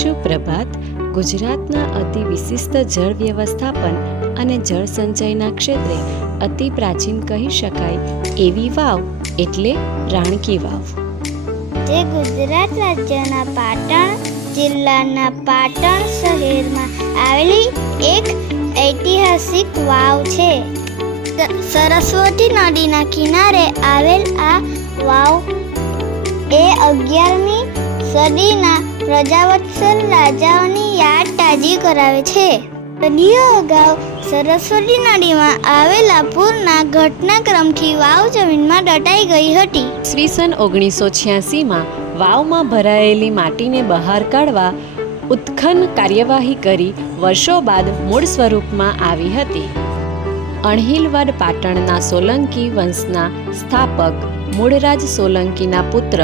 સુપ્રભાત ગુજરાતના અતિ વિશિષ્ટ જળ વ્યવસ્થાપન અને જળ સંચયના ક્ષેત્રે અતિ પ્રાચીન કહી શકાય એવી વાવ એટલે રાણકી વાવ. જે ગુજરાત રાજ્યના પાટણ જિલ્લાના પાટણ શહેરમાં આવેલી એક ઐતિહાસિક વાવ છે. સરસ્વતી નદીના કિનારે આવેલ આ વાવ એ અગિયારમી સદીના પ્રજાવત્સલ રાજાઓની યાદ તાજી કરાવે છે. સદીઓ અગાઉ સરસ્વતી નદીમાં આવેલા પૂરના ઘટનાક્રમથી વાવ જમીનમાં દટાઈ ગઈ હતી. ઈસવીસન ઓગણીસો છ્યાસીમાં વાવમાં ભરાયેલી માટીને બહાર કાઢવા ઉત્ખન કાર્યવાહી કરી વર્ષો બાદ મૂળ સ્વરૂપમાં આવી હતી. અણહિલવાડ પાટણના સોલંકી વંશના સ્થાપક મૂળરાજ સોલંકીના પુત્ર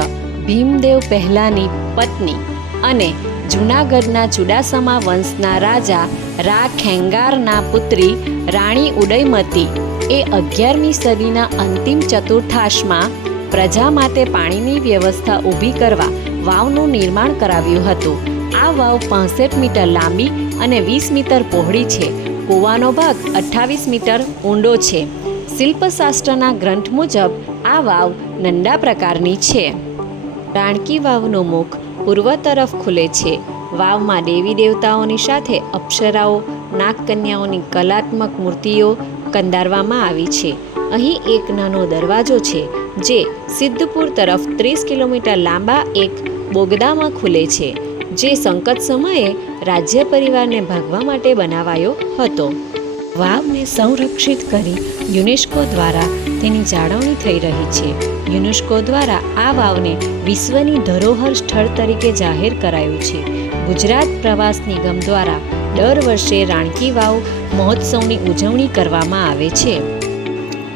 ભીમદેવ પહેલાની પત્ની અને જૂનાગઢના ચુડાસમા વંશના રાજા રા ખેંગારના પુત્રી રાણી ઉદયમતી એ અગિયારમી સદીના અંતિમ ચતુર્થાંશમાં પ્રજા માટે પાણીની વ્યવસ્થા ઊભી કરવા વાવનું નિર્માણ કરાવ્યું હતું. આ વાવ પાસઠ મીટર લાંબી અને વીસ મીટર પહોળી છે. કૂવાનો ભાગ અઠ્ઠાવીસ મીટર ઊંડો છે. શિલ્પશાસ્ત્રના ગ્રંથ મુજબ આ વાવ નંદા પ્રકારની છે. રાણકી વાવનું મુખ પૂર્વ તરફ ખુલે છે. વાવમાં દેવી દેવતાઓની સાથે અપ્સરાઓ, નાગકન્યાઓની કલાત્મક મૂર્તિઓ કંદારવામાં આવી છે. અહીં એક નાનો દરવાજો છે, જે સિદ્ધપુર તરફ ત્રીસ કિલોમીટર લાંબા એક બોગદામાં ખુલે છે, જે સંકટ સમયે રાજ્ય પરિવારને ભાગવા માટે બનાવાયો હતો. વાવને સંરક્ષિત કરી યુનેસ્કો દ્વારા તેની જાળવણી થઈ રહી છે. યુનેસ્કો દ્વારા આ વાવને વિશ્વની ધરોહર સ્થળ તરીકે જાહેર કરાયું છે. ગુજરાત પ્રવાસ નિગમ દ્વારા દર વર્ષે રાણકી વાવ મહોત્સવની ઉજવણી કરવામાં આવે છે.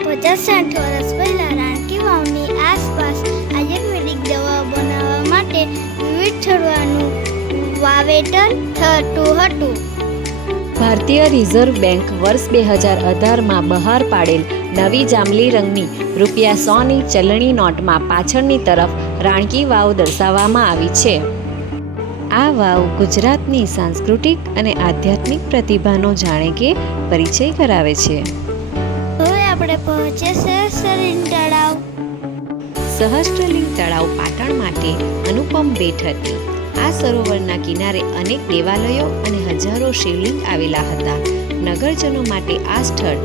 પચાસ સાઠ વર્ષ પહેલા રાણકી વાવની આસપાસ આયુર્વેદિક દવાઓ બનાવવા માટે વિવિધ છોડવાનું વાવેતર થતું હતું. ભારતીય રિઝર્વ બેંક વર્ષ બે હજાર અઢારમાં બહાર પાડેલ નવી જાંબલી રંગની રૂપિયા સોની ચલણી નોટમાં પાછળની તરફ રાણકી વાવ દર્શાવવામાં આવી છે. આ વાવ ગુજરાતની સાંસ્કૃતિક અને આધ્યાત્મિક પ્રતિભાનો જાણે કે પરિચય કરાવે છે. હવે આપણે પહોંચે સરિન તળાવ. સહસ્ત્રલિંગ તળાવ પાટણ માટે અનુપમ ભેટ હતી આ સરોવરના કિનારે અનેક દેવાલયો અને હજારો શિવલિંગ આવેલા હતા. નગરજનો માટે આ સ્થળ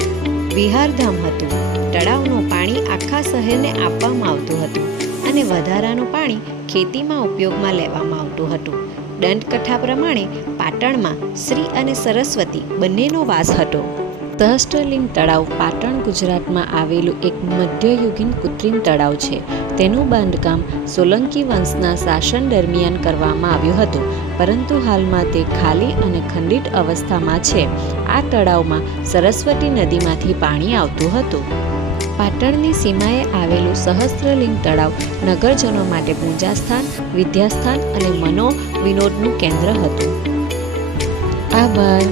વિહારધામ હતું. તળાવનું પાણી આખા શહેરને આપવામાં આવતું હતું અને વધારાનું પાણી ખેતીમાં ઉપયોગમાં લેવામાં આવતું હતું. દંડકથા પ્રમાણે પાટણમાં શ્રી અને સરસ્વતી બંનેનો વાસ હતો. સહસ્ત્રલિંગ તળાવ પાટણ ગુજરાતમાં આવેલું એક મધ્યયુગીન કૃત્રિમ તળાવ છે. તેનું બાંધકામ સોલંકી વંશના શાસન દરમિયાન કરવામાં આવ્યું હતું, પરંતુ હાલમાં તે ખાલી અને ખંડિત અવસ્થામાં છે. આ તળાવમાં સરસ્વતી નદીમાંથી પાણી આવતું હતું. પાટણની સીમાએ આવેલું સહસ્ત્રલિંગ તળાવ નગરજનો માટે પૂજાસ્થાન, વિદ્યાસ્થાન અને મનો વિનોદનું કેન્દ્ર હતું. આભાર